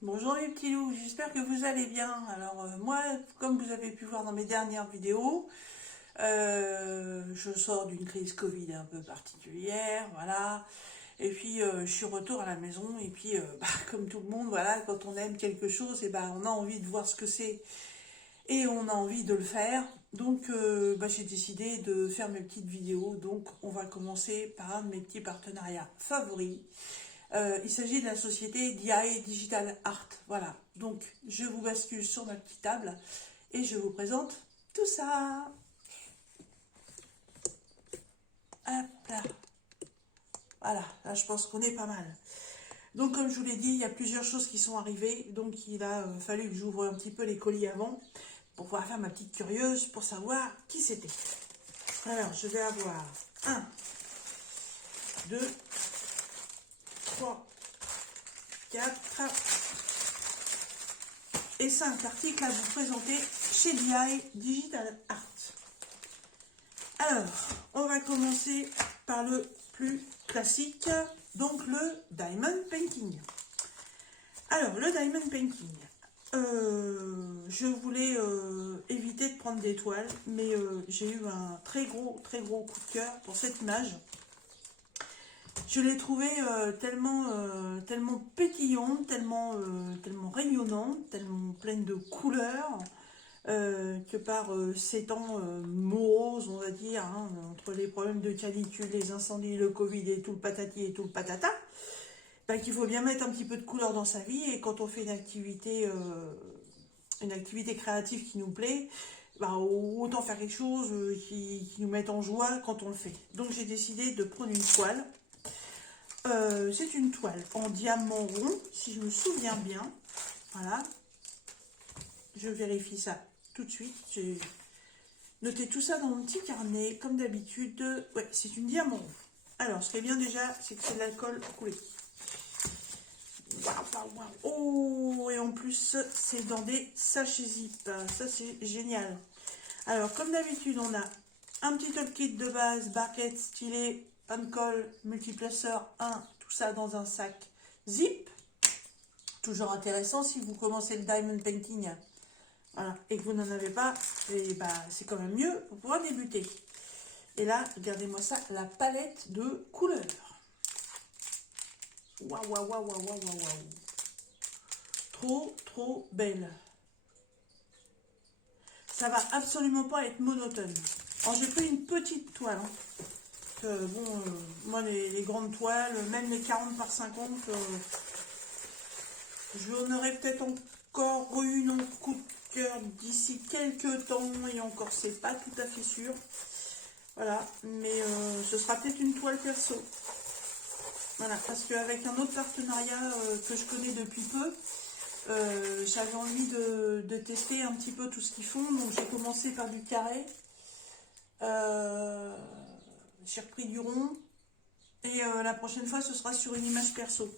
Bonjour les petits loups, j'espère que vous allez bien. Alors moi, comme vous avez pu voir dans mes dernières vidéos, je sors d'une crise Covid un peu particulière, voilà. Et puis je suis retour à la maison et puis comme tout le monde, voilà, quand on aime quelque chose, et on a envie de voir ce que c'est et on a envie de le faire. Donc j'ai décidé de faire mes petites vidéos. Donc on va commencer par un de mes petits partenariats favoris. Il s'agit de la société DI Digital Art. Voilà. Donc, je vous bascule sur ma petite table et je vous présente tout ça. Hop là. Voilà. Là, je pense qu'on est pas mal. Donc, comme je vous l'ai dit, il y a plusieurs choses qui sont arrivées. Donc, il a fallu que j'ouvre un petit peu les colis avant pour pouvoir faire ma petite curieuse pour savoir qui c'était. Alors, je vais avoir 1, 2, 3, 4 et 5 articles à vous présenter chez DI Digital Art. Alors, on va commencer par le plus classique, donc le Diamond Painting. Alors, le Diamond Painting, je voulais éviter de prendre des toiles, mais j'ai eu un très gros coup de cœur pour cette image. Je l'ai trouvée tellement pétillante, tellement rayonnante, tellement pleine de couleurs, que par ces temps moroses, on va dire, hein, entre les problèmes de canicule, les incendies, le Covid et tout le patati et tout le patata, qu'il faut bien mettre un petit peu de couleur dans sa vie. Et quand on fait une activité créative qui nous plaît, autant faire quelque chose qui nous mette en joie quand on le fait. Donc j'ai décidé de prendre une toile. C'est une toile en diamant rond, si je me souviens bien. Voilà. Je vérifie ça tout de suite. J'ai noté tout ça dans mon petit carnet, comme d'habitude. Ouais, c'est une diamant rond. Alors, ce qui est bien déjà, c'est que c'est de l'alcool coulé. Waouh. Oh, et en plus, c'est dans des sachets zip. Ça, c'est génial. Alors, comme d'habitude, on a un petit top kit de base, barquette, stylet, pain de colle, multiplaceur 1, tout ça dans un sac zip. Toujours intéressant si vous commencez le diamond painting, voilà, et que vous n'en avez pas, et c'est quand même mieux pour pouvoir débuter. Et là, regardez-moi ça, la palette de couleurs. Waouh. Trop belle. Ça va absolument pas être monotone. Alors j'ai pris une petite toile. Hein. Moi les grandes toiles, même les 40 par 50, je en aurais peut-être encore une en coup de cœur d'ici quelques temps, et encore c'est pas tout à fait sûr. Voilà, mais ce sera peut-être une toile perso. Voilà, parce qu'avec un autre partenariat que je connais depuis peu, j'avais envie de tester un petit peu tout ce qu'ils font. Donc j'ai commencé par du carré, j'ai repris du rond, et la prochaine fois ce sera sur une image perso.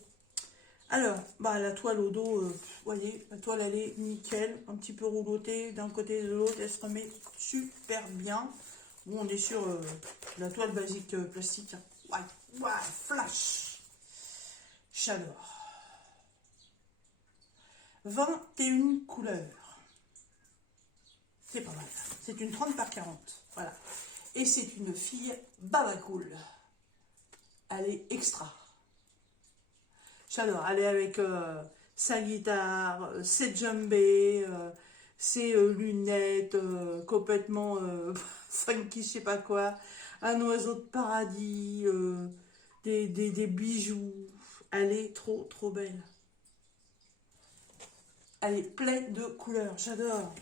Alors, la toile au dos, vous voyez, la toile elle est nickel, un petit peu roulotée d'un côté et de l'autre, elle se remet super bien. Bon, on est sur la toile basique plastique. Ouais, flash. J'adore. 21 couleurs. C'est pas mal. C'est une 30 par 40. Voilà. Et c'est une fille baba cool. Elle est extra. J'adore. Elle est avec sa guitare, ses djembés, ses lunettes complètement funky, je sais pas quoi. Un oiseau de paradis, des bijoux. Elle est trop belle. Elle est pleine de couleurs. J'adore.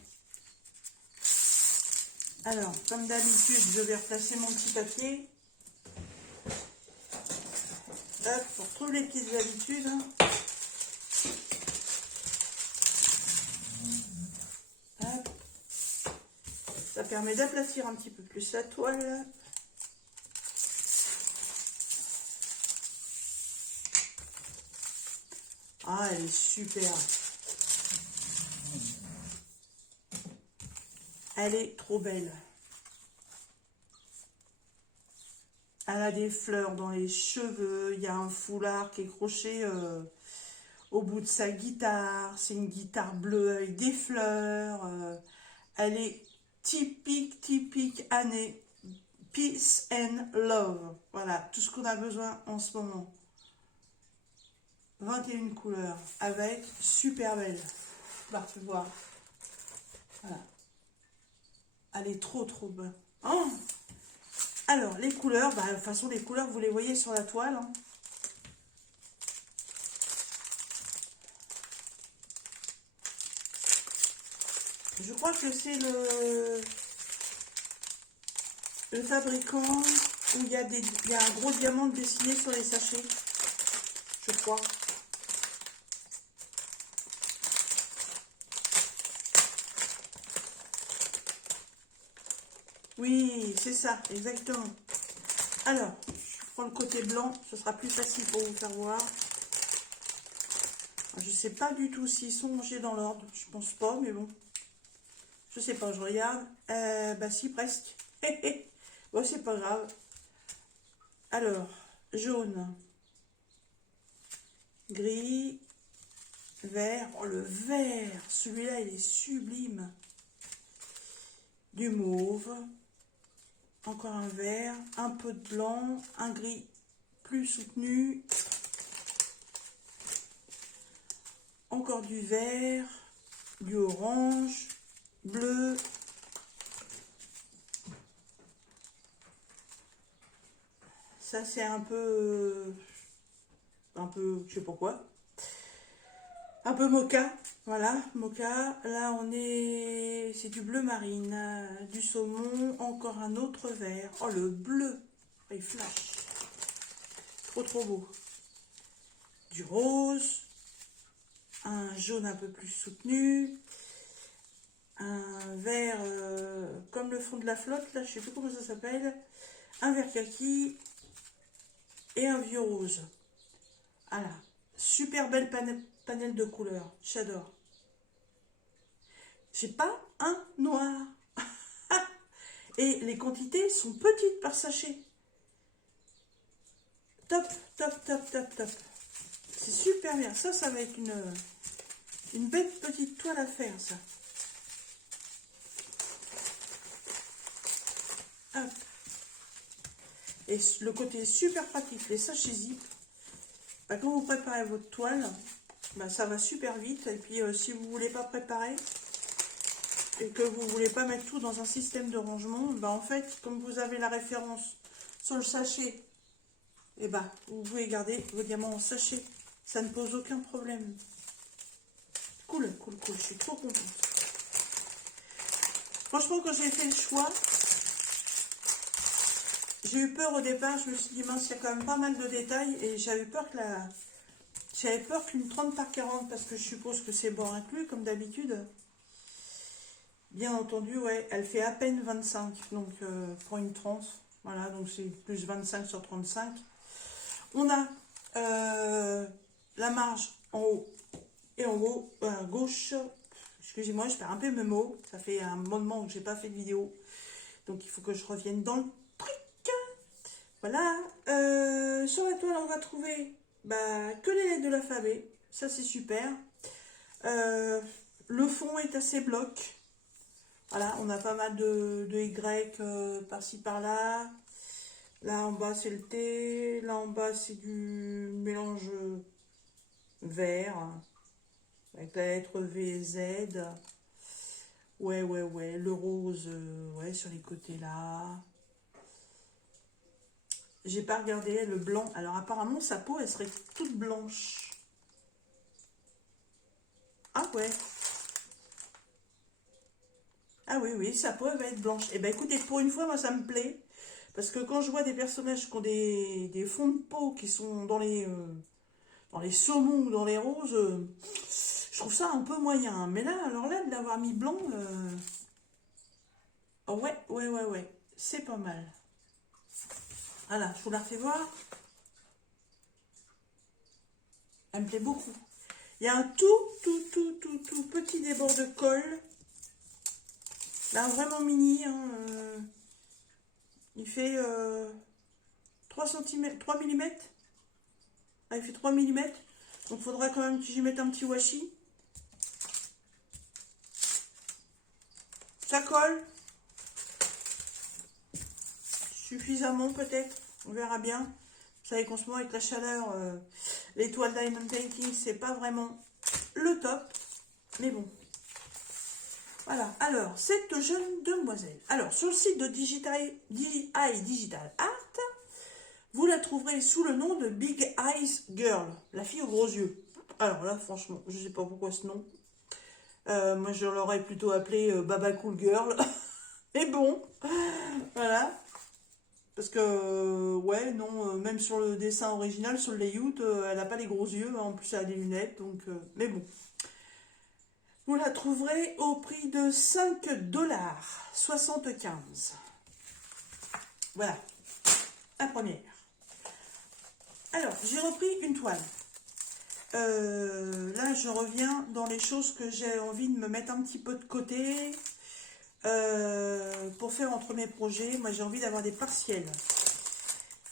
Alors, comme d'habitude, je vais replacer mon petit papier. Hop, pour trouver les petites habitudes. Hop. Ça permet d'aplatir un petit peu plus la toile. Ah, elle est super. Elle est trop belle. Elle a des fleurs dans les cheveux. Il y a un foulard qui est croché au bout de sa guitare. C'est une guitare bleue avec des fleurs. Elle est typique année Peace and Love. Voilà, tout ce qu'on a besoin en ce moment. 21 couleurs avec super belle. Bah, tu vois. Voilà. Elle est trop belle. Oh, alors, les couleurs, bah, de toute façon, les couleurs, vous les voyez sur la toile. Hein. Je crois que c'est le fabricant où il y a un gros diamant dessiné sur les sachets. Je crois. Oui, c'est ça, exactement. Alors, je prends le côté blanc, ce sera plus facile pour vous faire voir. Je sais pas du tout s'ils sont rangés dans l'ordre, je pense pas, mais bon. Je sais pas, je regarde. Bah si, presque. Bon, c'est pas grave. Alors, jaune, gris, vert. Oh, le vert, celui-là, il est sublime. Du mauve. Encore un vert, un peu de blanc, un gris plus soutenu. Encore du vert, du orange, bleu. Ça, c'est un peu, je sais pas quoi. Un peu mocha, voilà, mocha. Là, c'est du bleu marine, du saumon, encore un autre vert. Oh, le bleu, il flash. Trop beau. Du rose, un jaune un peu plus soutenu, un vert comme le fond de la flotte, là, je sais plus comment ça s'appelle, un vert kaki et un vieux rose. Voilà, super belle panel de couleurs, j'adore. J'ai pas un noir. Et les quantités sont petites par sachet. Top. C'est super bien. Ça va être une belle petite toile à faire, ça. Hop. Et le côté super pratique, les sachets zip, bah, quand vous préparez votre toile, bah, ça va super vite. Et puis, si vous ne voulez pas préparer et que vous ne voulez pas mettre tout dans un système de rangement, bah, en fait, comme vous avez la référence sur le sachet, et bah, vous pouvez garder vos diamants en sachet. Ça ne pose aucun problème. Cool. Je suis trop contente. Franchement, quand j'ai fait le choix, j'ai eu peur au départ. Je me suis dit, mince, il y a quand même pas mal de détails. Et j'avais peur qu'une 30 par 40, parce que je suppose que c'est bord inclus, comme d'habitude. Bien entendu, ouais, elle fait à peine 25. Donc, pour une 30, voilà, donc c'est plus 25 sur 35. On a la marge en haut et en haut, à gauche. Excusez-moi, je perds un peu mes mots. Ça fait un moment que j'ai pas fait de vidéo. Donc il faut que je revienne dans le truc. Voilà. Sur la toile, on va trouver que les lettres de l'alphabet. Ça, c'est super. Le fond est assez bloc. Voilà, on a pas mal de Y par-ci par-là. Là en bas, c'est le T. Là en bas, c'est du mélange vert. Avec la lettre V et Z. Ouais. Le rose, ouais, sur les côtés là. J'ai pas regardé le blanc. Alors apparemment, sa peau, elle serait toute blanche. Ah ouais. Ah oui, sa peau, elle va être blanche. Et ben écoutez, pour une fois, moi, ça me plaît. Parce que quand je vois des personnages qui ont des fonds de peau qui sont dans les saumons ou dans les roses, je trouve ça un peu moyen. Mais là, alors là, de l'avoir mis blanc, oh ouais. C'est pas mal. Voilà, je vous la refais voir. Elle me plaît beaucoup. Il y a un tout petit débord de colle. Là, vraiment mini. Hein, il fait 3 cm, 3 mm. Ah, il fait 3 mm. Donc, il faudra quand même que j'y mette un petit washi. Ça colle. Suffisamment peut-être. On verra bien. Vous savez qu'en ce moment, avec la chaleur, les toiles Diamond Painting, c'est pas vraiment le top. Mais bon. Voilà. Alors, cette jeune demoiselle. Alors, sur le site de DJI Digital Art, vous la trouverez sous le nom de Big Eyes Girl, la fille aux gros yeux. Alors là, franchement, je ne sais pas pourquoi ce nom. Moi, je l'aurais plutôt appelé Baba Cool Girl. Mais bon, voilà. Parce que, ouais, non, même sur le dessin original, sur le layout, elle n'a pas les gros yeux. Hein, en plus, elle a des lunettes, donc... mais bon. Vous la trouverez au prix de 5,75 $. Voilà, la première. Alors, j'ai repris une toile. Là, je reviens dans les choses que j'ai envie de me mettre un petit peu de côté pour faire entre mes projets. Moi, j'ai envie d'avoir des partiels.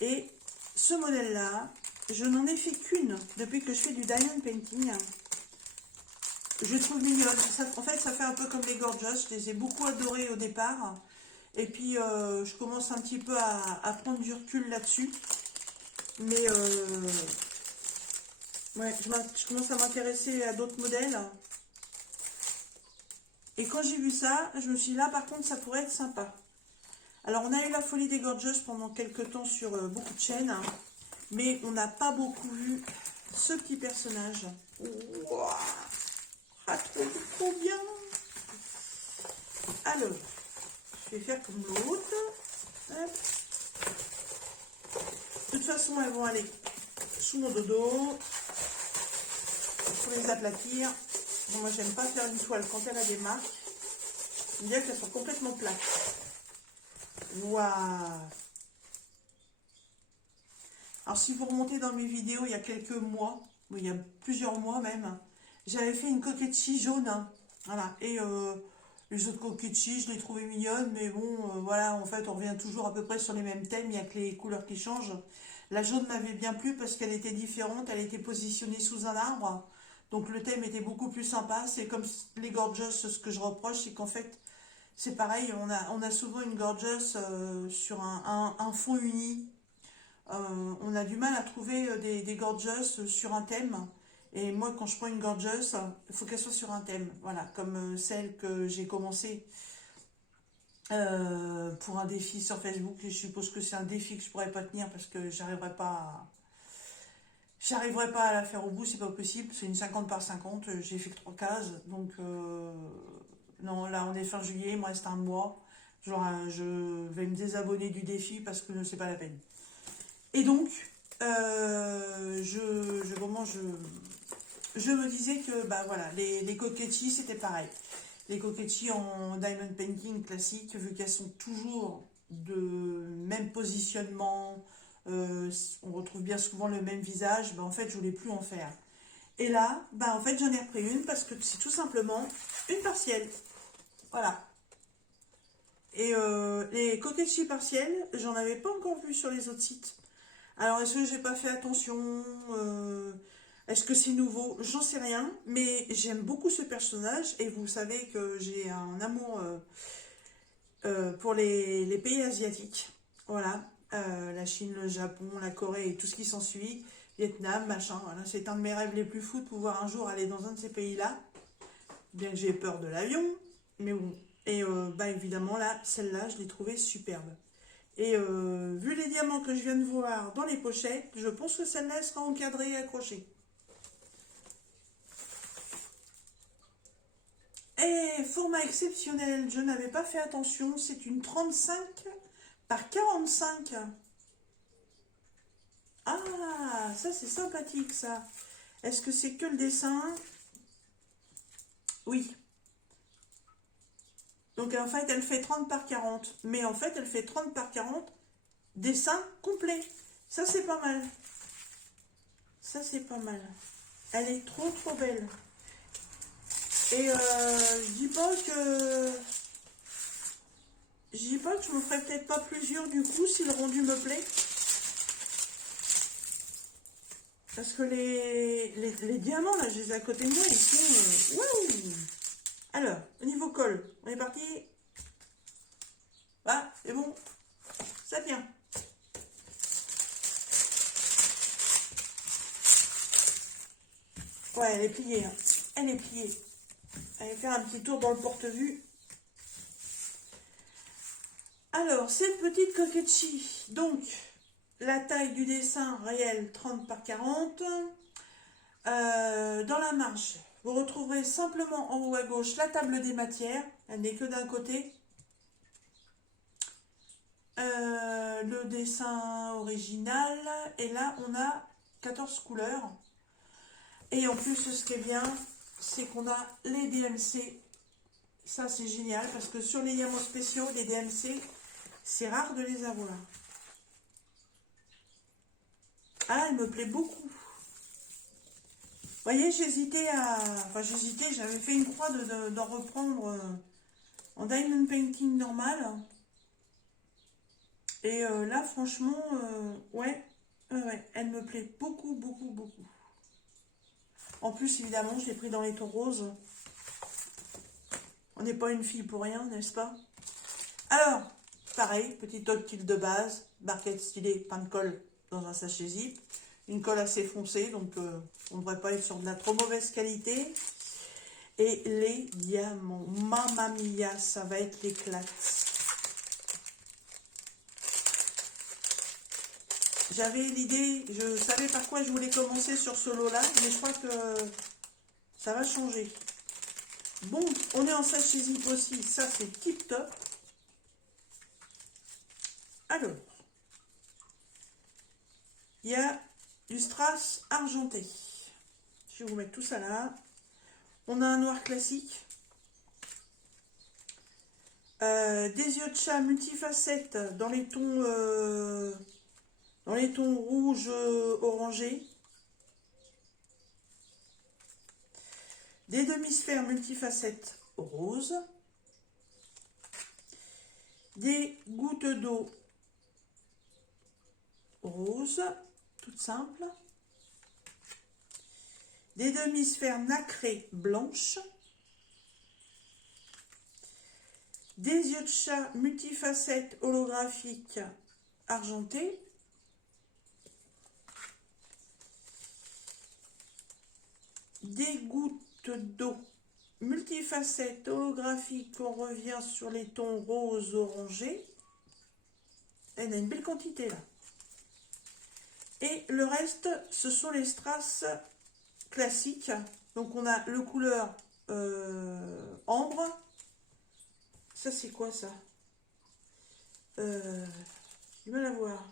Et ce modèle-là, je n'en ai fait qu'une depuis que je fais du diamond painting. Je trouve mignonne. En fait, ça fait un peu comme les Gorgeous. Je les ai beaucoup adorées au départ. Et puis, je commence un petit peu à prendre du recul là-dessus. Mais, ouais, je commence à m'intéresser à d'autres modèles. Et quand j'ai vu ça, je me suis dit, là, par contre, ça pourrait être sympa. Alors, on a eu la folie des Gorgeous pendant quelques temps sur beaucoup de chaînes. Hein, mais on n'a pas beaucoup vu ce petit personnage. Wow, ah, trop bien. Alors, je vais faire comme l'autre. De toute façon, elles vont aller sous mon dodo pour les aplatir. Bon, moi, j'aime pas faire une toile quand elle a des marques. J'aime bien qu'elle soit complètement plate. Waouh. Alors, si vous remontez dans mes vidéos, il y a quelques mois, il y a plusieurs mois même, j'avais fait une coquetterie jaune. Hein, voilà. Et les autres coquetteries, je les trouvais mignonnes, mais bon, voilà, en fait, on revient toujours à peu près sur les mêmes thèmes, il n'y a que les couleurs qui changent. La jaune m'avait bien plu parce qu'elle était différente, elle était positionnée sous un arbre, donc le thème était beaucoup plus sympa. C'est comme les Gorgeous, ce que je reproche, c'est qu'en fait, c'est pareil, on a souvent une Gorgeous sur un fond uni. On a du mal à trouver des Gorgeous sur un thème. Et moi, quand je prends une Gorgeous, il faut qu'elle soit sur un thème. Voilà, comme celle que j'ai commencé pour un défi sur Facebook. Et je suppose que c'est un défi que je pourrais pas tenir parce que j'arriverai pas à la faire au bout, c'est pas possible. C'est une 50 par 50, j'ai fait que 3 cases. Donc, non, là, on est fin juillet, il me reste un mois. Genre, je vais me désabonner du défi parce que c'est pas la peine. Et donc, je me disais que bah voilà, les coquettis c'était pareil. Les coquettis en diamond painting classique, vu qu'elles sont toujours de même positionnement, on retrouve bien souvent le même visage, bah en fait je voulais plus en faire. Et là, bah en fait j'en ai repris une parce que c'est tout simplement une partielle. Voilà. Et les coquettis partiels, j'en avais pas encore vu sur les autres sites. Alors, est-ce que j'ai pas fait attention est-ce que c'est nouveau? J'en sais rien, mais j'aime beaucoup ce personnage et vous savez que j'ai un amour pour les pays asiatiques. Voilà, la Chine, le Japon, la Corée et tout ce qui s'ensuit, Vietnam, machin. Voilà, c'est un de mes rêves les plus fous de pouvoir un jour aller dans un de ces pays-là, bien que j'ai peur de l'avion, mais bon. Et bah évidemment là, celle-là, je l'ai trouvée superbe. Et vu les diamants que je viens de voir dans les pochettes, je pense que celle-là sera encadrée et accrochée. Et format exceptionnel, je n'avais pas fait attention, c'est une 35 par 45. Ah, ça c'est sympathique ça. Est-ce que c'est que le dessin? Oui. Donc en fait, elle fait 30 par 40. Mais en fait, elle fait 30 par 40 dessin complet. Ça, c'est pas mal. Ça, c'est pas mal. Elle est trop belle. Et je dis pas que... Je dis pas que je me ferai peut-être pas plusieurs du coup si le rendu me plaît. Parce que les diamants, là, je les ai à côté de moi, ils sont... waouh. Alors, au niveau colle, on est parti. Ah, c'est bon. Ça tient. Ouais, elle est pliée. Hein. Elle est pliée. Allez faire un petit tour dans le porte-vue. Alors, cette petite coquetchi, donc, la taille du dessin réel 30 par 40. Dans la marge, vous retrouverez simplement en haut à gauche la table des matières. Elle n'est que d'un côté. Le dessin original. Et là, on a 14 couleurs. Et en plus, ce qui est bien, c'est qu'on a les DMC. Ça, c'est génial parce que sur les diamants spéciaux, les DMC, c'est rare de les avoir. Ah, elle me plaît beaucoup. Vous voyez, j'hésitais à... Enfin, j'hésitais, j'avais fait une croix d'en reprendre en diamond painting normal. Et là, franchement, ouais, elle me plaît beaucoup, beaucoup, beaucoup. En plus, évidemment, je l'ai pris dans les tons roses. On n'est pas une fille pour rien, n'est-ce pas? Alors, pareil, petite optique de base, barquette stylée, pain de colle dans un sachet zip. Une colle assez foncée, donc on ne devrait pas être sur de la trop mauvaise qualité. Et les diamants, mamma mia, ça va être l'éclate. J'avais l'idée, je savais par quoi je voulais commencer sur ce lot-là, mais je crois que ça va changer. Bon, on est en sachet zip aussi, ça c'est tip top. Alors, il y a du strass argenté. Je vais vous mettre tout ça là. On a un noir classique. Des yeux de chat multifacettes dans les tons rouge orangé. Des demi-sphères multifacettes roses. Des gouttes d'eau roses, toutes simples. Des demi-sphères nacrées blanches. Des yeux de chat multifacettes holographiques argentés. Des gouttes d'eau multifacettes holographiques, on revient sur les tons rose orangé. Elle a une belle quantité là. Et le reste, ce sont les strass classiques. Donc on a le couleur ambre. Ça c'est quoi ça? J'ai du mal à voir.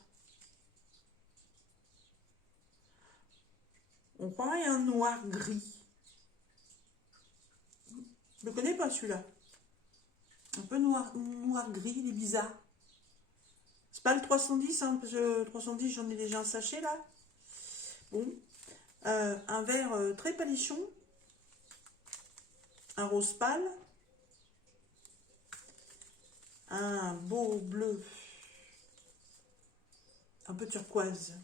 On croirait un noir gris. Je ne le connais pas celui-là. Un peu noir gris, il est bizarre. C'est pas le 310, hein, parce que le 310 j'en ai déjà un sachet là. Bon. Un vert très palichon. Un rose pâle. Un beau bleu. Un peu turquoise.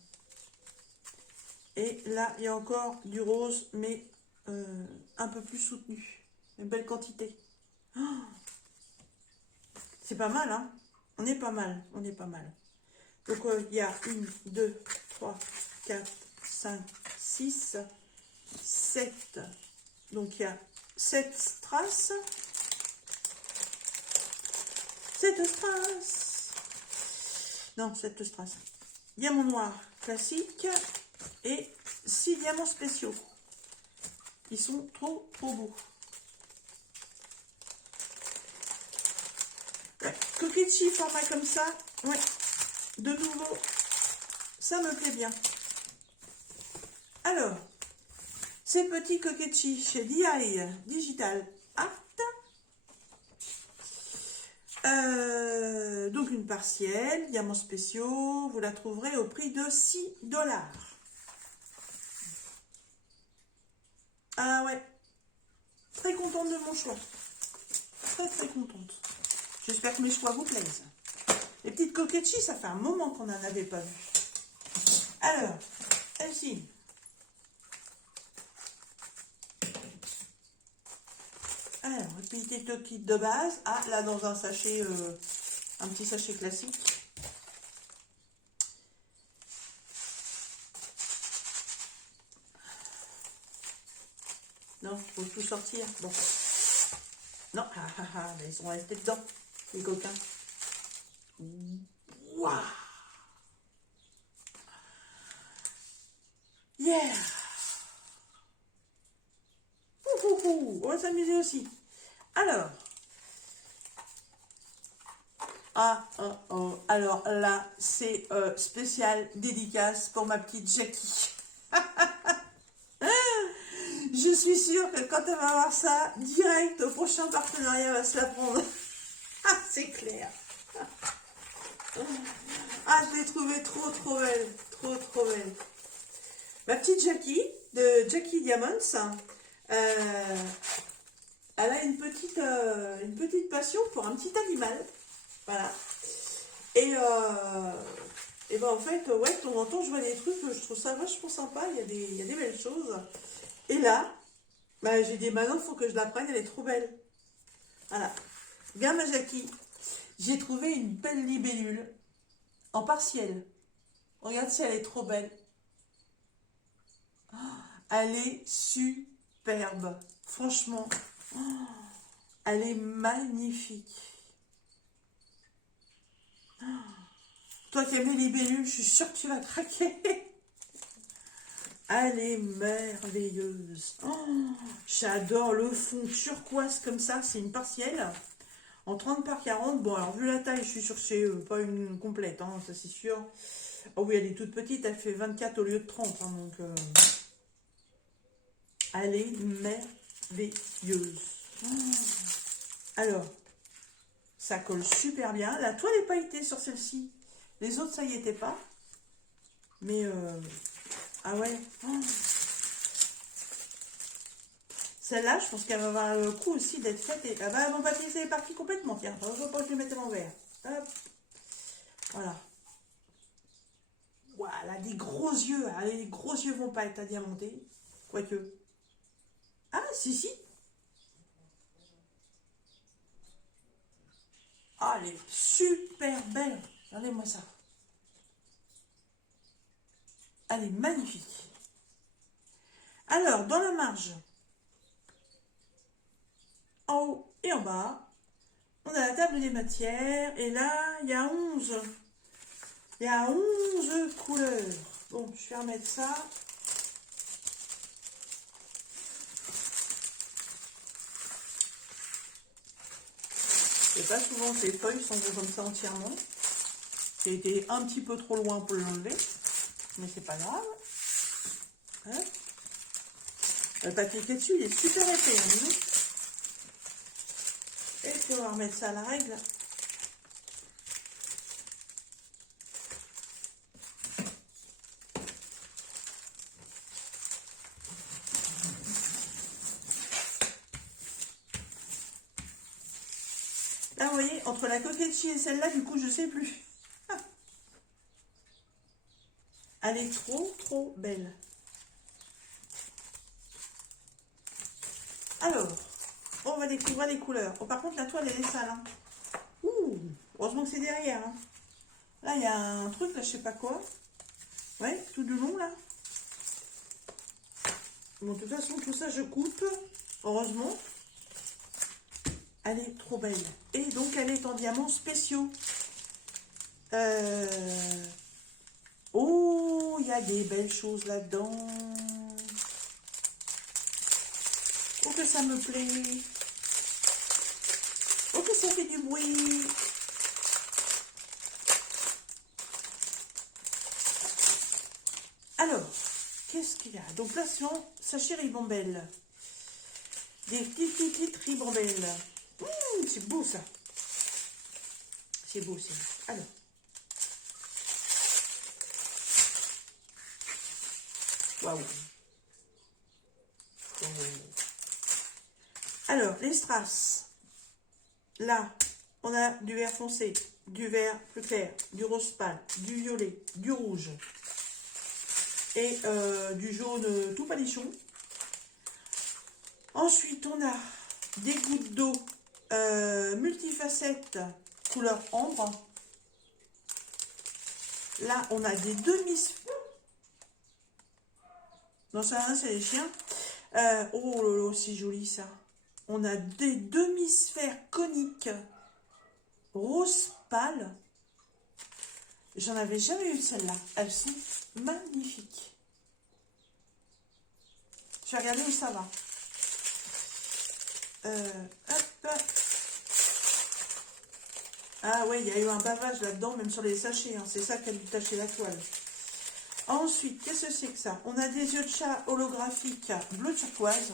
Et là, il y a encore du rose, mais un peu plus soutenu. Une belle quantité. Oh, c'est pas mal, hein? On est pas mal, on est pas mal. Donc, il y a 1, 2, 3, 4, 5, 6, 7. Donc, il y a 7 strass. 7 strass. Non, 7 strass. Diamant noir classique et 6 diamants spéciaux. Ils sont trop beaux. Ouais. Coquetchi format comme ça, ouais. De nouveau, ça me plaît bien. Alors, ces petits coquetchi chez DI Digital Art. Donc une partielle, diamants spéciaux, vous la trouverez au prix de 6$. Ah ouais, très contente de mon choix. Très contente. J'espère que mes choix vous plaisent. Les petites coquetchi, ça fait un moment qu'on n'en avait pas vu. Alors, celle-ci, Alors, petit kit de base. Ah, là, dans un sachet, un petit sachet classique. Non, faut tout sortir. Bon. Non, mais ils sont restés dedans, les coquins. Waouh! Yeah! On va s'amuser aussi. Alors. Alors là, c'est spécial dédicace pour ma petite Jackie. Je suis sûre que quand elle va voir ça, direct au prochain partenariat, elle va se la prendre. Ah, c'est clair. Ah, je l'ai trouvée trop belle. Trop belle. Ma petite Jackie, de Jackie Diamonds, elle a une petite passion pour un petit animal. Voilà. Et ben en fait, ouais, de temps en temps, je vois des trucs, je trouve ça vachement sympa, il y a des belles choses. Et là, bah, j'ai dit, maintenant, il faut que je la prenne, elle est trop belle. Voilà. Bien, ma Jackie, j'ai trouvé une belle libellule en partiel. Regarde si elle est trop belle. Oh, elle est superbe. Franchement, oh, elle est magnifique. Oh, toi qui aimes les libellules, je suis sûre que tu vas craquer. Elle est merveilleuse. Oh, j'adore le fond turquoise comme ça. C'est une partielle en 30 par 40. Bon, alors vu la taille, je suis sûre que c'est pas une complète, hein, ça c'est sûr. Oh oui, elle est toute petite. Elle fait 24 au lieu de 30. Hein, donc, elle est merveilleuse. Oh. Alors, ça colle super bien. La toile est pailletée sur celle-ci. Les autres, ça y était pas. Mais... ah ouais. Oh. Celle-là, je pense qu'elle va avoir le coup aussi d'être faite. Et... ah bah, mon papier, c'est parti complètement. Tiens, je ne veux pas que je le mette à l'envers. Hop. Voilà. Voilà, elle a des gros yeux. Les gros yeux vont pas être à diamanter. Quoique. Ah, si. Ah, elle est super belle. Regardez-moi ça. Elle est magnifique. Alors, dans la marge, en haut et en bas, on a la table des matières. Et là, il y a 11. Il y a 11 couleurs. Bon, je vais remettre ça. C'est pas souvent que les feuilles sont comme ça entièrement. J'ai été un petit peu trop loin pour l'enlever. Mais c'est pas grave. Hein, le papier qui est dessus, il est super épais. Hein, et puis on va remettre ça à la règle. Là, vous voyez, entre la coquetterie et celle-là, du coup, je sais plus. Elle est trop belle. Alors, on va découvrir les couleurs. Oh, par contre, la toile, elle est sale. Hein. Ouh, heureusement que c'est derrière. Hein. Là, il y a un truc, là, je sais pas quoi. Ouais, tout du long, là. Bon, de toute façon, tout ça, je coupe. Heureusement. Elle est trop belle. Et donc, elle est en diamants spéciaux. Oh, il y a des belles choses là-dedans. Oh, que ça me plaît. Oh, que ça fait du bruit. Alors, qu'est-ce qu'il y a? Donc là, sachet ribambelle. Des petites ribambelles. C'est beau, ça. C'est beau, c'est beau. Alors. Waouh. Oh. Alors, les strass. Là, on a du vert foncé, du vert plus clair, du rose pâle, du violet, du rouge et du jaune tout palichon. Ensuite, on a des gouttes d'eau multifacettes couleur ambre. Là, on a des demi-sphères. Non, ça, c'est les chiens. Oh là là, c'est joli ça. On a des demi-sphères coniques rose pâle. J'en avais jamais eu celle-là. Elles sont magnifiques. Je vais regarder où ça va. Hop. Ah ouais, il y a eu un bavage là-dedans, même sur les sachets. Hein. C'est ça qui a dû tacher la toile. Ensuite, qu'est-ce que c'est que ça? On a des yeux de chat holographiques bleu turquoise.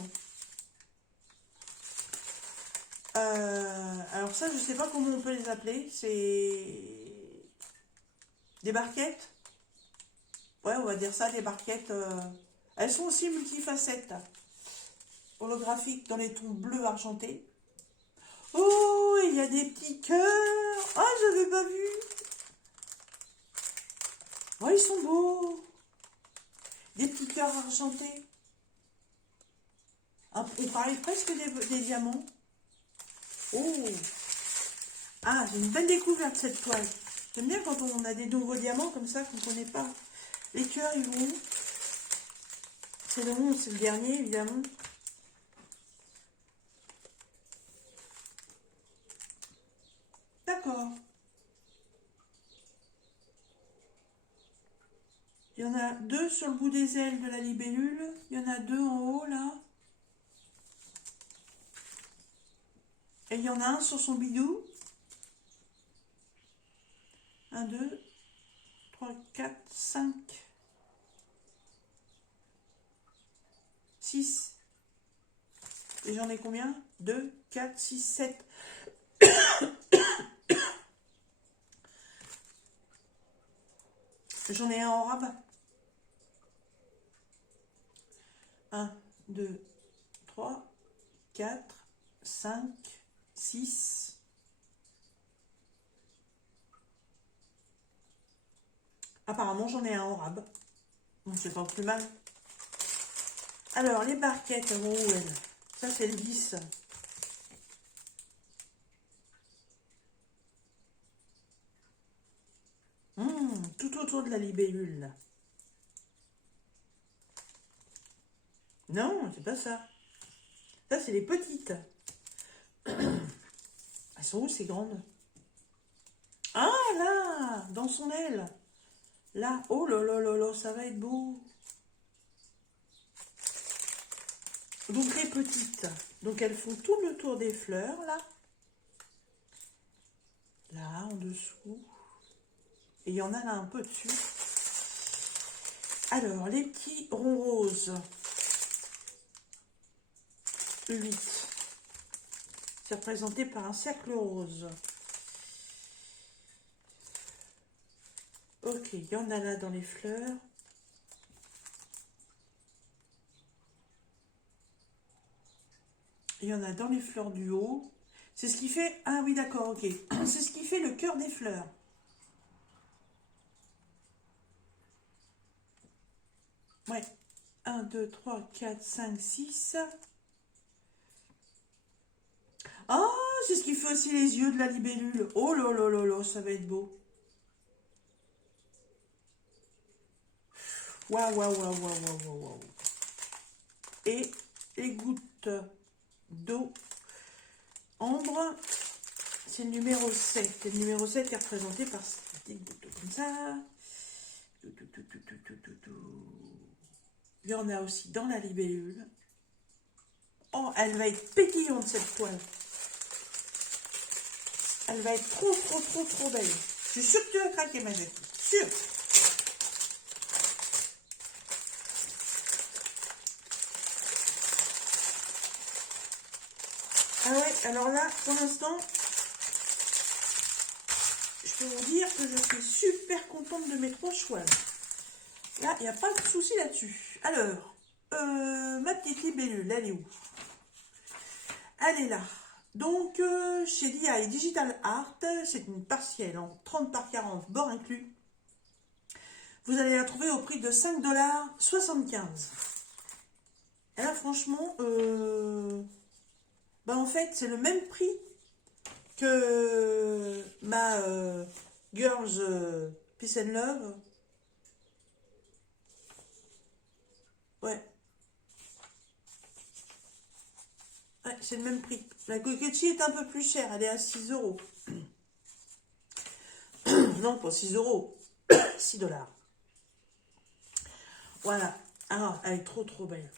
Alors ça, je sais pas comment on peut les appeler. C'est des barquettes. Ouais, on va dire ça, des barquettes. Elles sont aussi multifacettes. Holographiques dans les tons bleu argenté. Oh, il y a des petits cœurs. Ah, j'avais pas vu. Oh, ils sont beaux. Des petits cœurs argentés. On parlait presque des diamants. Oh. Ah, j'ai une belle découverte cette toile. J'aime bien quand on a des nouveaux diamants comme ça qu'on ne connaît pas. Les cœurs, ils vont où? C'est le 11, c'est le dernier, évidemment. D'accord. Il y en a 2 sur le bout des ailes de la libellule. Il y en a 2 en haut, là. Et il y en a un sur son bidou. 1, 2, 3, 4, 5, 6. Et j'en ai combien? 2, 4, 6, 7. J'en ai un en rabat. 1, 2, 3, 4, 5, 6. Apparemment, j'en ai un en rab. Donc, c'est pas plus mal. Alors, les barquettes, elles vont où, elles? Ça, c'est le 10. Tout autour de la libellule, là. Non, c'est pas ça. Ça, c'est les petites. Elles sont où, ces grandes? Ah, là, dans son aile. Là, oh là là là là, ça va être beau. Donc, les petites. Donc, elles font tout le tour des fleurs, là. Là, en dessous. Et il y en a là un peu dessus. Alors, les petits ronds roses. 8. C'est représenté par un cercle rose. Ok, il y en a là dans les fleurs. Il y en a dans les fleurs du haut. C'est ce qui fait... Ah oui, d'accord, ok. C'est ce qui fait le cœur des fleurs. Ouais. 1, 2, 3, 4, 5, 6. Ah, c'est ce qui fait aussi les yeux de la libellule. Oh là là là là, ça va être beau. Waouh, waouh, waouh, waouh, waouh, waouh. Et les gouttes d'eau ambre, c'est le numéro 7. Et le numéro 7 est représenté par ces petites gouttes comme ça. Il y en a aussi dans la libellule. Oh, elle va être pétillante cette toile. Elle va être trop, trop, trop, trop belle. Je suis sûre que tu vas craquer, ma jeune. Sûre. Ah ouais, alors là, pour l'instant, je peux vous dire que je suis super contente de mes 3 choix. Là, il n'y a pas de souci là-dessus. Alors, ma petite libellule, elle est où? Elle est là. Donc, chez DI Digital Art, c'est une partielle en 30 par 40, bord inclus. Vous allez la trouver au prix de 5,75 $. Et là, franchement, ben en fait, c'est le même prix que ma Girls Peace and Love. Ouais. Ouais, c'est le même prix. La Coquetchi est un peu plus chère, elle est à 6 euros. Non, pas 6 euros, 6 dollars. Voilà. Alors, elle est trop trop belle.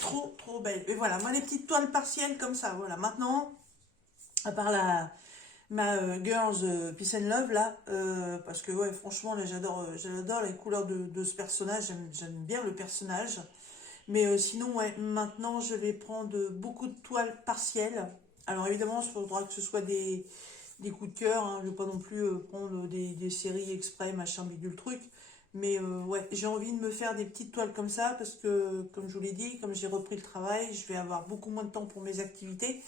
Trop trop belle. Et voilà, moi les petites toiles partielles comme ça, voilà. Maintenant, à part ma Girls Peace and Love là, parce que ouais, franchement, là j'adore les couleurs de ce personnage, j'aime bien le personnage. Mais sinon, ouais, maintenant je vais prendre beaucoup de toiles partielles. Alors évidemment, il faudra que ce soit des coups de cœur, hein. Je ne vais pas non plus prendre des séries exprès, machin, bidule truc. Mais ouais, j'ai envie de me faire des petites toiles comme ça parce que, comme je vous l'ai dit, comme j'ai repris le travail, je vais avoir beaucoup moins de temps pour mes activités.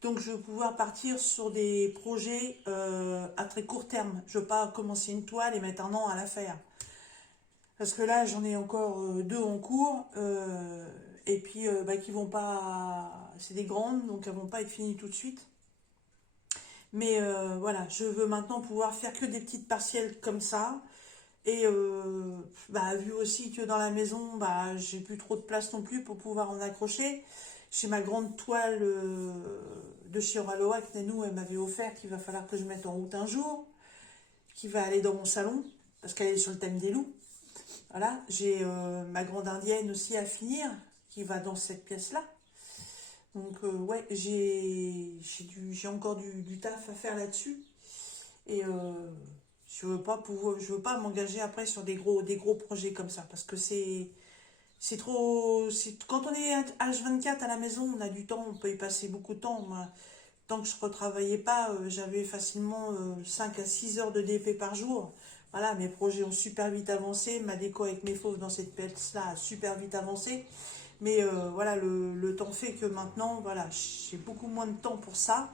Donc je vais pouvoir partir sur des projets à très court terme. Je ne veux pas commencer une toile et mettre un an à la faire. Parce que là, j'en ai encore deux en cours. Et puis, bah, qui vont pas... C'est des grandes, donc elles vont pas être finies tout de suite. Mais voilà, je veux maintenant pouvoir faire que des petites partielles comme ça. Et bah, vu aussi que dans la maison, bah, j'ai plus trop de place non plus pour pouvoir en accrocher. J'ai ma grande toile de chez Oraloa que Nanou elle m'avait offert, qu'il va falloir que je mette en route un jour, qui va aller dans mon salon, parce qu'elle est sur le thème des loups. Voilà, j'ai ma grande indienne aussi à finir, qui va dans cette pièce-là. Donc ouais, j'ai encore du taf à faire là-dessus. Et je veux pas m'engager après sur des gros projets comme ça, parce que c'est trop... Quand on est H24 à la maison, on a du temps, on peut y passer beaucoup de temps. Moi, tant que je ne retravaillais pas, j'avais facilement 5 à 6 heures de DP par jour. Voilà, mes projets ont super vite avancé. Ma déco avec mes fauves dans cette pièce-là a super vite avancé. Mais voilà, le temps fait que maintenant, voilà, j'ai beaucoup moins de temps pour ça.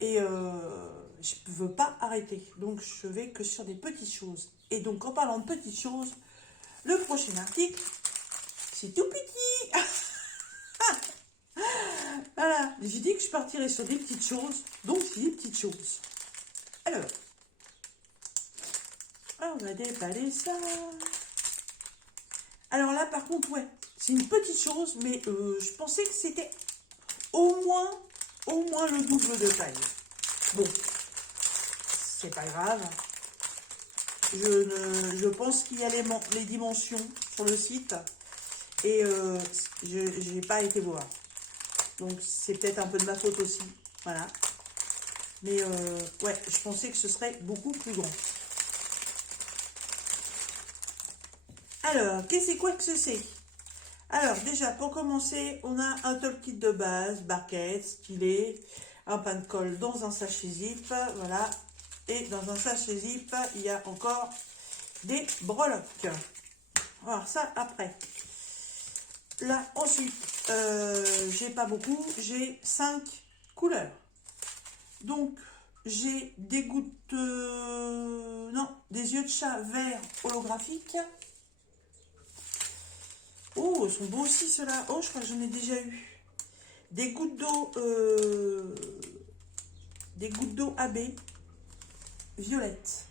Et je ne veux pas arrêter. Donc, je vais que sur des petites choses. Et donc, en parlant de petites choses, le prochain article, c'est tout petit. Voilà, j'ai dit que je partirais sur des petites choses. Donc, c'est des petites choses. Alors, on va déballer ça. Alors là, par contre, ouais, c'est une petite chose, mais je pensais que c'était au moins le double de taille. Bon, c'est pas grave. Je pense qu'il y a les dimensions sur le site et je n'ai pas été voir. Donc, c'est peut-être un peu de ma faute aussi. Voilà. Mais ouais, je pensais que ce serait beaucoup plus grand. Alors, qu'est-ce que c'est quoi que c'est? Alors, déjà, pour commencer, on a un top kit de base, barquette, stylet, un pain de colle dans un sachet zip, voilà. Et dans un sachet zip, il y a encore des breloques. On va voir ça après. Là, ensuite, j'ai pas beaucoup, j'ai 5 couleurs. Donc, j'ai des gouttes, non, des yeux de chat vert holographiques. Oh, ils sont beaux aussi ceux-là. Oh, je crois que j'en ai déjà eu. Des gouttes d'eau AB violettes.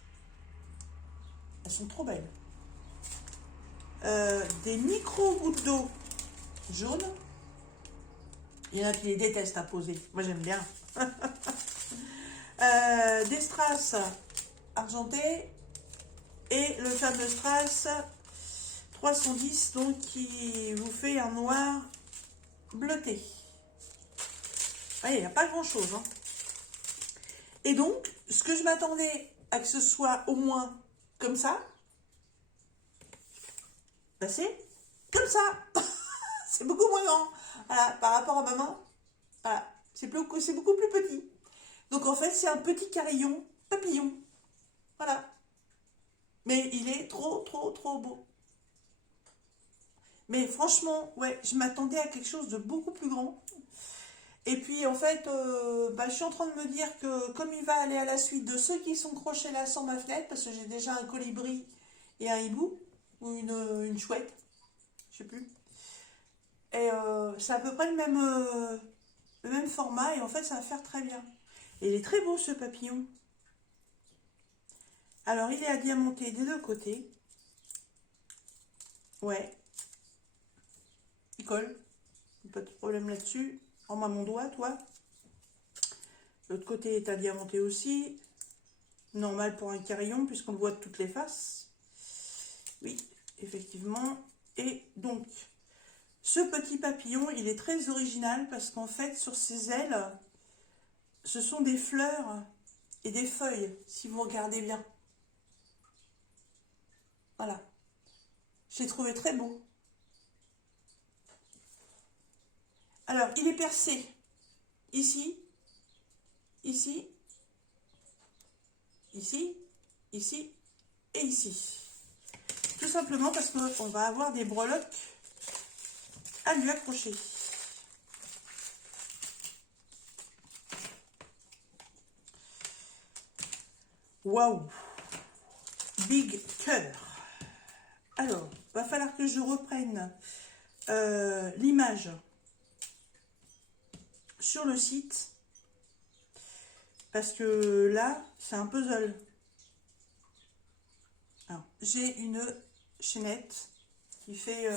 Elles sont trop belles. Des micro gouttes d'eau jaunes. Il y en a qui les détestent à poser. Moi, j'aime bien. Des strass argentés. Et le fameux strass 310, donc qui vous fait un noir bleuté. Il n'y a pas grand chose. Hein. Et donc, ce que je m'attendais à que ce soit au moins comme ça, bah c'est comme ça. C'est beaucoup moins grand. Voilà, par rapport à ma main, voilà, c'est beaucoup plus petit. Donc en fait, c'est un petit carillon papillon. Voilà. Mais il est trop beau. Mais franchement, ouais, je m'attendais à quelque chose de beaucoup plus grand. Et puis en fait, bah, je suis en train de me dire que comme il va aller à la suite de ceux qui sont crochés là sur ma fenêtre, parce que j'ai déjà un colibri et un hibou, ou une chouette, je sais plus. Et c'est à peu près le même format et en fait ça va faire très bien. Et il est très beau ce papillon. Alors il est à diamanter des deux côtés. Ouais. Il colle. Pas de problème là-dessus. Rends-moi mon doigt, toi. L'autre côté est à diamanter aussi. Normal pour un carillon puisqu'on le voit de toutes les faces. Oui, effectivement. Et donc, ce petit papillon, il est très original parce qu'en fait, sur ses ailes, ce sont des fleurs et des feuilles, si vous regardez bien. Voilà. J'ai trouvé très beau. Alors, il est percé ici, ici, ici, ici et ici. Tout simplement parce qu'on va avoir des breloques à lui accrocher. Waouh! Big cœur. Alors, va falloir que je reprenne l'image sur le site parce que là, c'est un puzzle. Alors, j'ai une chaînette qui fait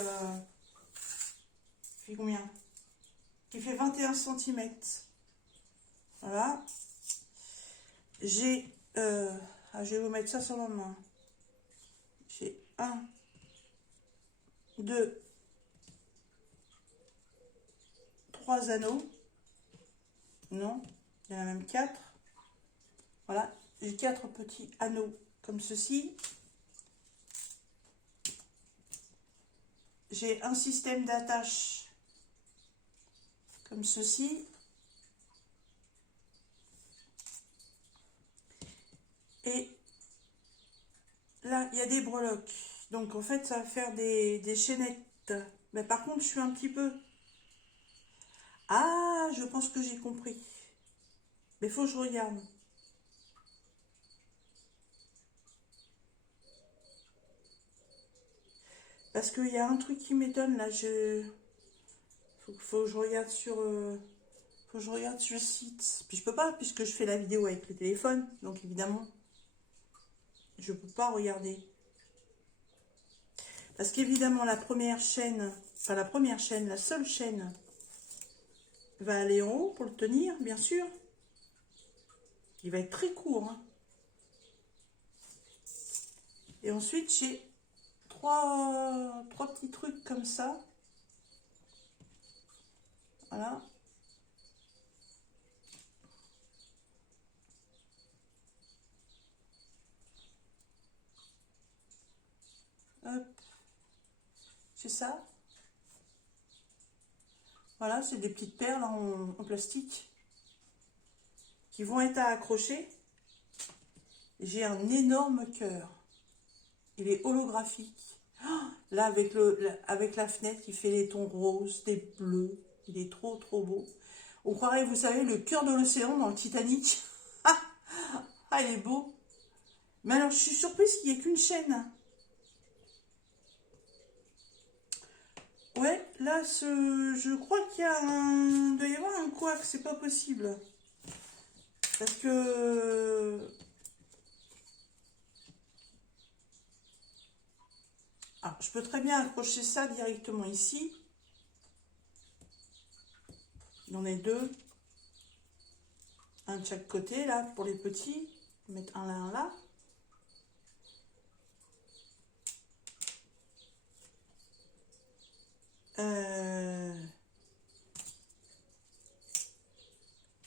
combien? Qui fait 21 cm. Voilà. J'ai je vais vous mettre ça sur la main. J'ai 1, 2, 3 anneaux. Non, il y en a même 4. Voilà, j'ai 4 petits anneaux comme ceci. J'ai un système d'attache comme ceci. Et là, il y a des breloques. Donc, en fait, ça va faire des chaînettes. Mais par contre, je suis un petit peu... Ah, je pense que j'ai compris. Mais il faut que je regarde. Parce qu'il y a un truc qui m'étonne, là. Faut que je regarde sur... faut que je regarde sur le site. Puis je peux pas, puisque je fais la vidéo avec le téléphone. Donc, évidemment, je peux pas regarder. Parce qu'évidemment, la première chaîne, enfin la première chaîne, la seule chaîne, va aller en haut pour le tenir, bien sûr. Il va être très court. Hein. Et ensuite, j'ai trois petits trucs comme ça. Voilà. Hop. C'est ça. Voilà, c'est des petites perles en plastique qui vont être à accrocher. J'ai un énorme cœur. Il est holographique. Oh, là, avec la fenêtre qui fait les tons roses, des bleus. Il est trop, trop beau. On croirait, vous savez, le cœur de l'océan dans le Titanic. Ah, il est beau. Mais alors, je suis surprise qu'il n'y ait qu'une chaîne. Ouais, là, je crois qu'il y a il doit y avoir un couac, c'est pas possible. Parce que... Ah, je peux très bien accrocher ça directement ici. Il y en a deux. Un de chaque côté, là, pour les petits. Mettre un là, un là.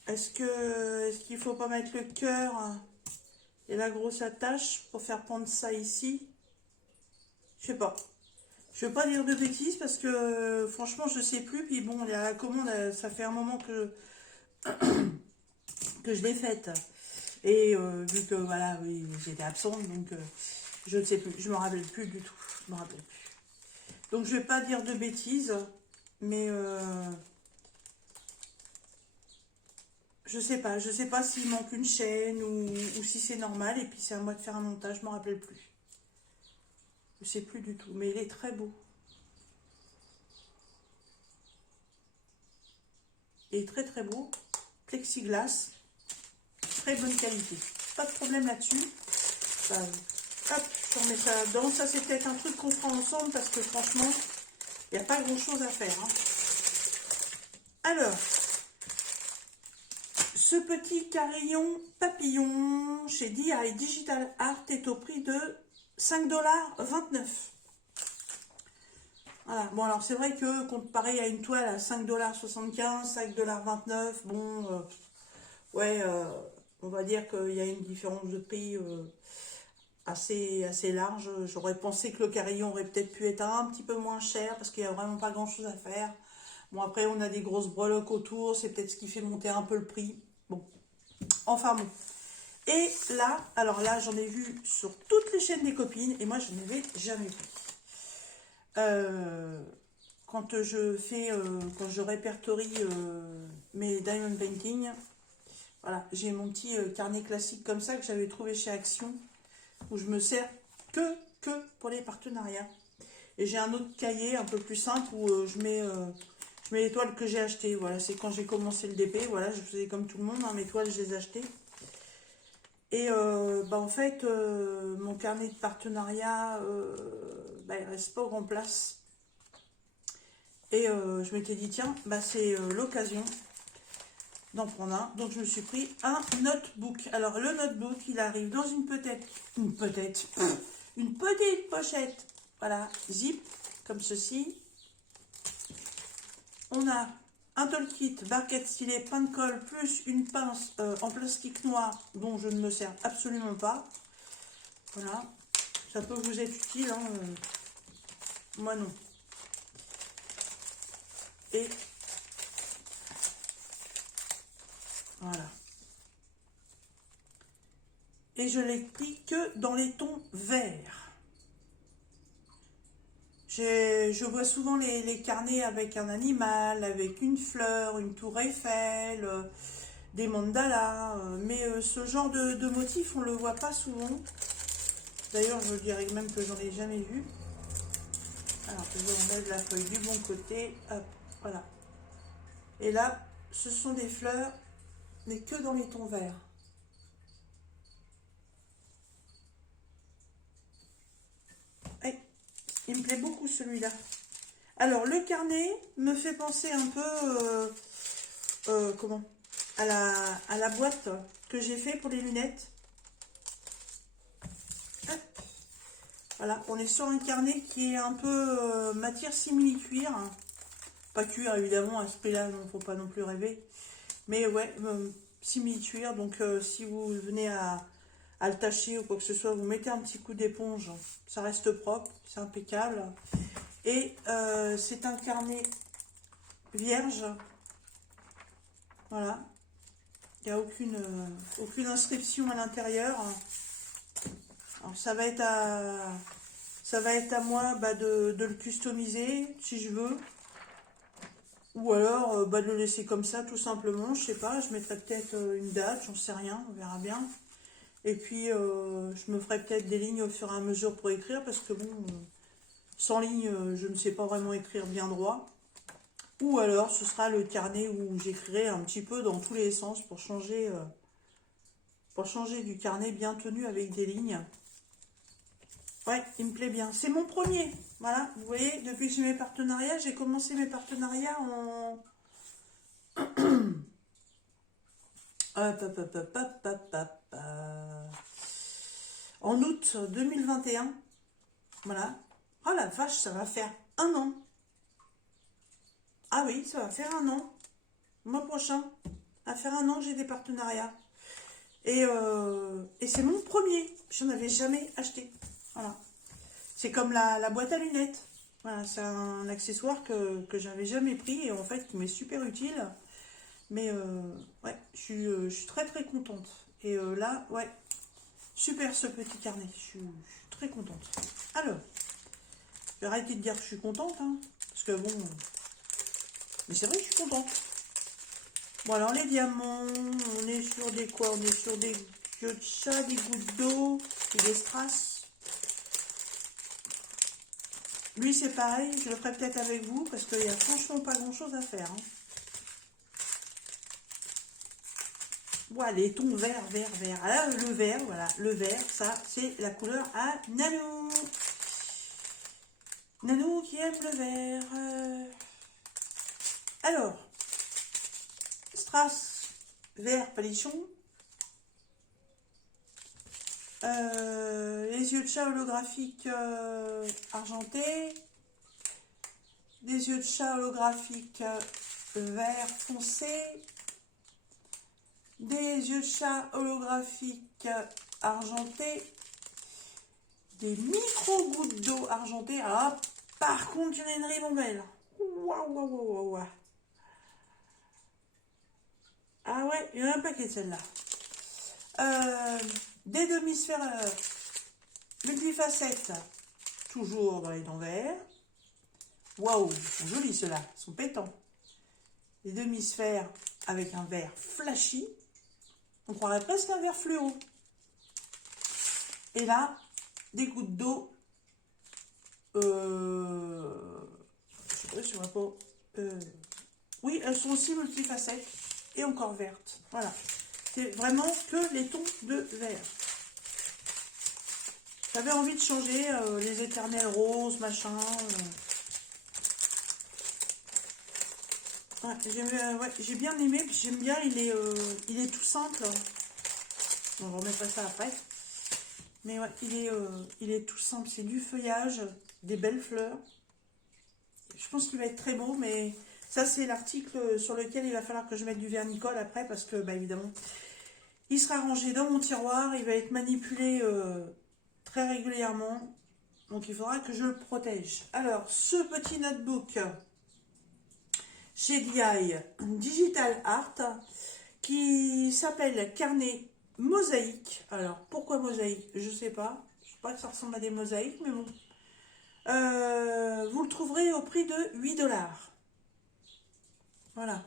Est-ce qu'il faut pas mettre le cœur et la grosse attache pour faire prendre ça ici? Je sais pas. Je veux pas dire de bêtises parce que franchement je sais plus. Puis bon, la commande, ça fait un moment que je l'ai faite. Et vu que voilà, oui, j'étais absente, donc je ne sais plus. Je me rappelle plus du tout. Je me rappelle plus. Donc je vais pas dire de bêtises, mais je sais pas s'il manque une chaîne ou si c'est normal. Et puis c'est à moi de faire un montage, je me rappelle plus. Je sais plus du tout, mais il est très beau. Et très très beau. Plexiglas. Très bonne qualité. Pas de problème là-dessus. Hop, je remets ça là-dedans. Ça, c'est peut-être un truc qu'on fera ensemble parce que franchement, il n'y a pas grand-chose à faire. Hein. Alors, ce petit carillon papillon chez DI Digital Art est au prix de 5,29 $. Voilà. Bon, alors c'est vrai que comparé à une toile à 5,75 $, 5,29 $, bon, ouais, on va dire qu'il y a une différence de prix assez large. J'aurais pensé que le carillon aurait peut-être pu être un petit peu moins cher parce qu'il n'y a vraiment pas grand-chose à faire. Bon, après, on a des grosses breloques autour, c'est peut-être ce qui fait monter un peu le prix. Bon, enfin bon. Et là, alors là, j'en ai vu sur toutes les chaînes des copines et moi, je n'avais jamais vu. Quand je répertorie mes diamond painting, voilà, j'ai mon petit carnet classique comme ça que j'avais trouvé chez Action, où je me sers que pour les partenariats. Et j'ai un autre cahier un peu plus simple où je mets les toiles que j'ai achetées. Voilà, c'est quand j'ai commencé le DP, voilà, je faisais comme tout le monde, hein, mes toiles, je les achetais. Et en fait, mon carnet de partenariat, il reste pas au grand place. Et je m'étais dit, tiens, c'est l'occasion d'en prendre un. Donc, je me suis pris un notebook. Alors, le notebook, il arrive dans une petite pochette. Voilà, zip, comme ceci. On a un toolkit, barquette stylée, pain de colle, plus une pince en plastique noir, dont je ne me sers absolument pas. Voilà, ça peut vous être utile, hein, moi non. Et voilà. Et je l'ai pris que dans les tons verts. Je vois souvent les carnets avec un animal, avec une fleur, une tour Eiffel, des mandalas, mais ce genre de motif, on ne le voit pas souvent. D'ailleurs, je dirais même que j'en ai jamais vu. Alors, je vais remettre la feuille du bon côté. Hop, voilà. Et là, ce sont des fleurs, mais que dans les tons verts. Et il me plaît beaucoup celui-là. Alors, le carnet me fait penser un peu, comment, à la boîte que j'ai fait pour les lunettes. Hop. Voilà, on est sur un carnet qui est un peu matière simili-cuir. Pas cuir, évidemment, à ce prix-là, il ne faut pas non plus rêver. Mais ouais, simili-cuir. Donc, si vous venez à le tacher ou quoi que ce soit, vous mettez un petit coup d'éponge. Ça reste propre, c'est impeccable. Et c'est un carnet vierge. Voilà. Il n'y a aucune inscription à l'intérieur. Alors, ça va être à moi de le customiser si je veux. Ou alors de le laisser comme ça tout simplement. Je sais pas, je mettrai peut-être une date, j'en sais rien, on verra bien. Et puis je me ferai peut-être des lignes au fur et à mesure pour écrire parce que bon, sans ligne, je ne sais pas vraiment écrire bien droit. Ou alors ce sera le carnet où j'écrirai un petit peu dans tous les sens pour changer du carnet bien tenu avec des lignes. Ouais, il me plaît bien. C'est mon premier. Voilà, vous voyez, depuis que j'ai mes partenariats, j'ai commencé mes partenariats en... en août 2021. Voilà. Oh la vache, ça va faire un an. Ah oui, ça va faire un an. Le mois prochain. Ça va faire un an que j'ai des partenariats. Et c'est mon premier. J'en avais jamais acheté. Voilà. C'est comme la boîte à lunettes. Voilà, c'est un accessoire que j'avais jamais pris et en fait qui m'est super utile. Mais ouais, je suis très très contente. Et là, ouais, super ce petit carnet. Je suis très contente. Alors, je vais arrêter de dire que je suis contente, hein, parce que bon, mais c'est vrai que je suis contente. Bon alors les diamants, on est sur des quoi? On est sur des yeux de chat, des gouttes d'eau et des strass. Lui c'est pareil, je le ferai peut-être avec vous parce qu'il n'y a franchement pas grand chose à faire. Hein. Voilà, les tons vert, vert, vert. Alors, le vert, voilà, le vert, ça, c'est la couleur à Nanou. Nanou qui aime le vert. Alors, strass vert palichon. Les yeux de chat holographiques argentés. Des yeux de chat holographiques vert foncé. Des yeux de chat holographiques argentés. Des micro-gouttes d'eau argentées. Ah, par contre, j'en ai une ribambelle. Waouh, waouh, waouh, waouh. Ah ouais, il y en a un paquet de celle-là. Des demi-sphères multifacettes, toujours dans les tons verts. Waouh, ils sont jolis ceux-là, ils sont pétants. Des demi-sphères avec un vert flashy. On croirait presque un vert fluo. Et là, des gouttes d'eau. Je sais pas si on va pas. Oui, elles sont aussi multifacettes et encore vertes. Voilà. C'est vraiment que les tons de vert. J'avais envie de changer les éternels roses, machin. Ouais, j'ai bien aimé, puis j'aime bien, il est tout simple. On va remettre ça après. Mais ouais, il est tout simple, c'est du feuillage, des belles fleurs. Je pense qu'il va être très beau, mais ça c'est l'article sur lequel il va falloir que je mette du vernicole après, parce que, bah évidemment, il sera rangé dans mon tiroir, il va être manipulé très régulièrement, donc il faudra que je le protège. Alors, ce petit notebook chez DI Digital Art, qui s'appelle Carnet Mosaïque. Alors, pourquoi mosaïque? Je sais pas. Je sais pas que ça ressemble à des mosaïques, mais bon. Vous le trouverez au prix de 8 $. Voilà.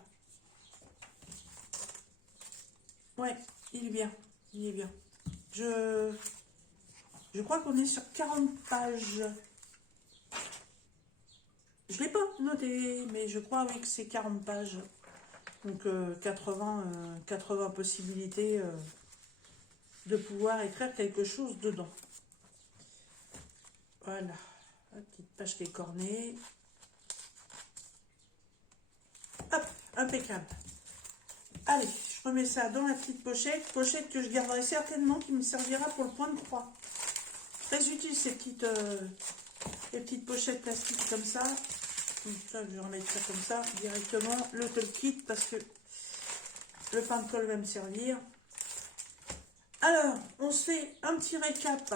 Ouais, il est bien. Il est bien. Je crois qu'on est sur 40 pages. Je ne l'ai pas noté, mais je crois oui que c'est 40 pages. Donc 80 possibilités de pouvoir écrire quelque chose dedans. Voilà, la petite page qui est cornée. Hop, impeccable. Allez, je remets ça dans la petite pochette. Pochette que je garderai certainement, qui me servira pour le point de croix. Très utile ces petites, les petites pochettes plastiques comme ça. Donc ça, je vais remettre ça comme ça directement. Le kit parce que le pain de colle va me servir. Alors, on se fait un petit récap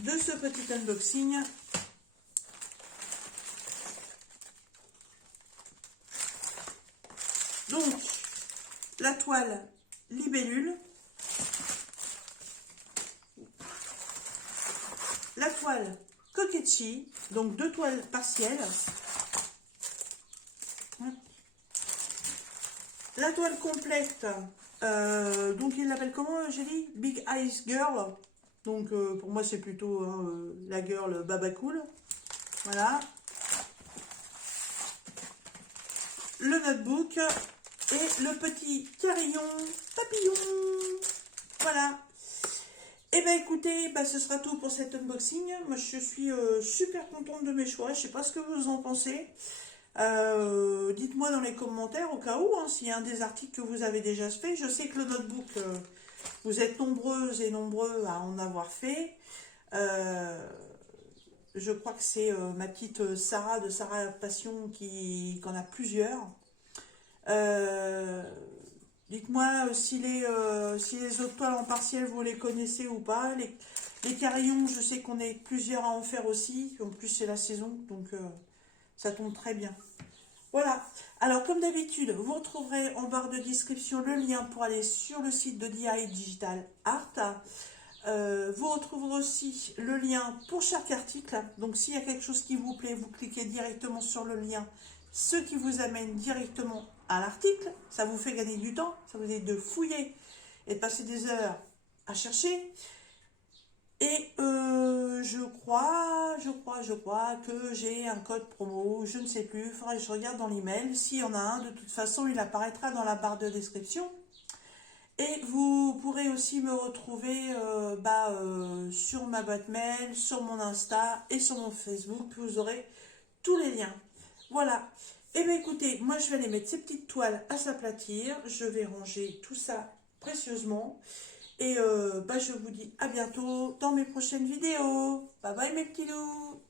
de ce petit unboxing. Donc, la toile libellule, la toile Kokechi, donc 2 toiles partielles, la toile complète, donc il l'appelle comment, j'ai dit Big Eyes Girl, donc pour moi c'est plutôt la girl baba cool, voilà, le notebook et le petit carillon papillon, voilà. Et bien écoutez, ce sera tout pour cet unboxing. Moi je suis super contente de mes choix. Je sais pas ce que vous en pensez. Dites-moi dans les commentaires au cas où, s'il y a un des articles que vous avez déjà fait. Je sais que le notebook, vous êtes nombreuses et nombreux à en avoir fait. Je crois que c'est ma petite Sarah de Sarah Passion qui en a plusieurs. Dites-moi si les autres toiles en partiel, vous les connaissez ou pas. Les carillons, je sais qu'on est plusieurs à en faire aussi. En plus, c'est la saison, donc ça tombe très bien. Voilà. Alors, comme d'habitude, vous retrouverez en barre de description le lien pour aller sur le site de DI Digital Art. Vous retrouverez aussi le lien pour chaque article. Donc, s'il y a quelque chose qui vous plaît, vous cliquez directement sur le lien, ce qui vous amène directement à l'article. Ça vous fait gagner du temps, ça vous évite de fouiller et de passer des heures à chercher. Et je crois que j'ai un code promo, je ne sais plus, il faudrait que je regarde dans l'email. S'il y en a un, de toute façon, il apparaîtra dans la barre de description. Et vous pourrez aussi me retrouver sur ma boîte mail, sur mon Insta et sur mon Facebook. Vous aurez tous les liens. Voilà. Et bien écoutez, moi je vais aller mettre ces petites toiles à s'aplatir. Je vais ranger tout ça précieusement. Et je vous dis à bientôt dans mes prochaines vidéos. Bye bye mes petits loups.